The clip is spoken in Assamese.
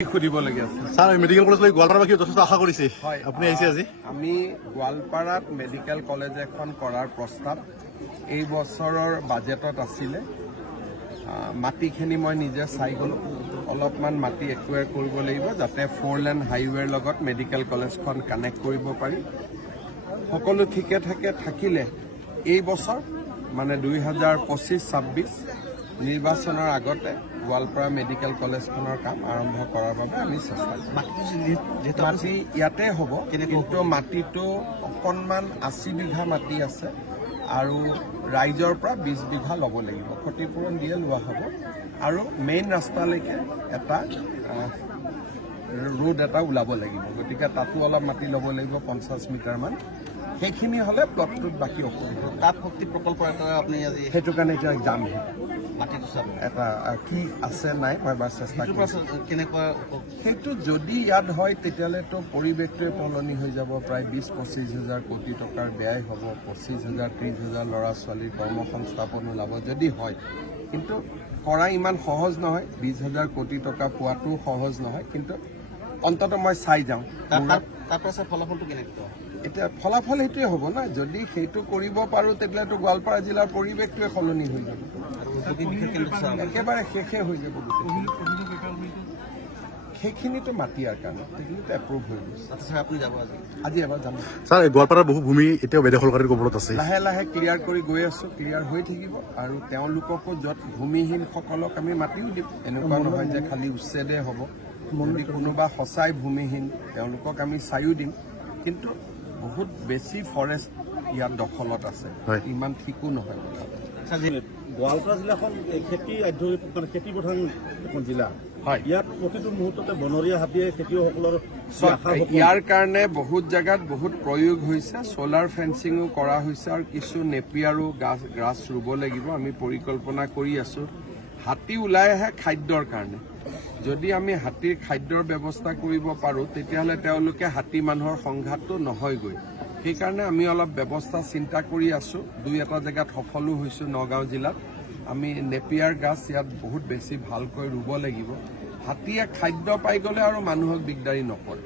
স্যাৰ মেডিকেল কলেজ লৈ গোৱালপাৰাবাসী যথেষ্ট আশা কৰিছে আপুনি আহিছে আজি আমি গোৱালপাৰাত মেডিকেল কলেজ এখন কৰাৰ প্ৰস্তাৱ এই বছৰৰ বাজেটত আছিলে মাটিখিনি মই নিজে চাই গ'লো অলপমান মাটি একুৱেৰ কৰিব লাগিব যাতে 4 লেন হাইৱেৰ লগত মেডিকেল কলেজখন কানেক্ট কৰিব পাৰি সকলো ঠিকে থাকিলে এই বছৰ মানে 2025-26 নিৰ্বাচনৰ আগতে গোৱালপাৰা মেডিকেল কলেজখনৰ কাম আৰম্ভ কৰাৰ বাবে আমি চেষ্টা কৰিম মাটি ইয়াতে হ'ব কিন্তু মাটিটো অকণমান 80 বিঘা মাটি আছে আৰু ৰাইজৰ পৰা 20 বিঘা ল'ব লাগিব ক্ষতিপূৰণ দিয়ে লোৱা হ'ব আৰু মেইন ৰাস্তালৈকে এটা ৰোড এটা ওলাব লাগিব গতিকে তাতো অলপ মাটি ল'ব লাগিব 50 মিটাৰমান সেইখিনি হ'লে প্লটটোত বাকী অসুবিধা তাপ শক্তি প্ৰকল্পৰ এটা আপুনি আজি সেইটো কাৰণে এতিয়া যাম মাটিটো চাব এটা কি আছে নাই মই এবাৰ চেষ্টা কৰিম কেনেকুৱা সেইটো যদি ইয়াত হয় তেতিয়াহ'লেতো পৰিৱেশটোৱে সলনি হৈ যাব প্ৰায় 20-25 হাজাৰ কোটি টকাৰ ব্যয় হ'ব 25,000-30 হাজাৰ ল'ৰা ছোৱালীৰ কৰ্মসংস্থাপন ওলাব যদি হয় কিন্তু কৰা ইমান সহজ নহয় 20,000 কোটি টকা পোৱাটো সহজ নহয় কিন্তু অন্ততঃ মই চাই যাওঁ তাৰপাছত ফলাফলটো কেনেকুৱা এতিয়া ফলাফল সেইটোৱে হ'ব না যদি সেইটো কৰিব পাৰোঁ তেতিয়াহ'লেতো গোৱালপাৰা জিলাৰ পৰিৱেশটোৱে সলনি হৈ যাব একেবাৰে শেষে হৈ যাব সেইখিনিতো মাটিয়াৰ কাৰণে সেইখিনিতো এপ্ৰুভ হৈ গৈছে আপুনি যাব আজি এবাৰ যাম স্যাৰ গোৱালপাৰাৰ বহু ভূমি এতিয়াও বেদখলকাৰীৰ কবলত আছে লাহে লাহে ক্লিয়াৰ কৰি গৈ আছোঁ ক্লিয়াৰ হৈ থাকিব আৰু তেওঁলোককো য'ত ভূমিহীনসকলক আমি মাতিও দিম এনেকুৱা নহয় যে খালি উচ্ছেদে হ'ব যদি কোনোবা সঁচাই ভূমিহীন তেওঁলোকক আমি চায়ো দিম কিন্তু বহুত বেছি ফৰেষ্ট ইয়াত দখলত আছে ইমান ঠিকো নহয় গোৱালপাৰা জিলাখন খেতি প্ৰধান এখন জিলা হয় ইয়াত প্ৰতিটো মুহূৰ্ততে বনৰীয়া হাতীয়ে খেতিয়কসকলৰ ইয়াৰ কাৰণে বহুত জেগাত বহুত প্ৰয়োগ হৈছে ছ'লাৰ ফেন্সিঙো কৰা হৈছে আৰু কিছু নেপিয়াৰো গাছ ৰুব লাগিব আমি পৰিকল্পনা কৰি আছোঁ হাতী ওলাই আহে খাদ্যৰ কাৰণে যদি আমি হাতীৰ খাদ্যৰ ব্যৱস্থা কৰিব পাৰোঁ তেতিয়াহ'লে তেওঁলোকে হাতী মানুহৰ সংঘাতটো নহয়গৈ সেইকাৰণে আমি অলপ ব্যৱস্থা চিন্তা কৰি আছোঁ 2-এটা জেগাত সফলো হৈছোঁ নগাঁও জিলাত আমি নেপিয়াৰ গাছ ইয়াত বহুত বেছি ভালকৈ ৰুব লাগিব হাতীয়ে খাদ্য পাই গ'লে আৰু মানুহক দিগদাৰী নকৰে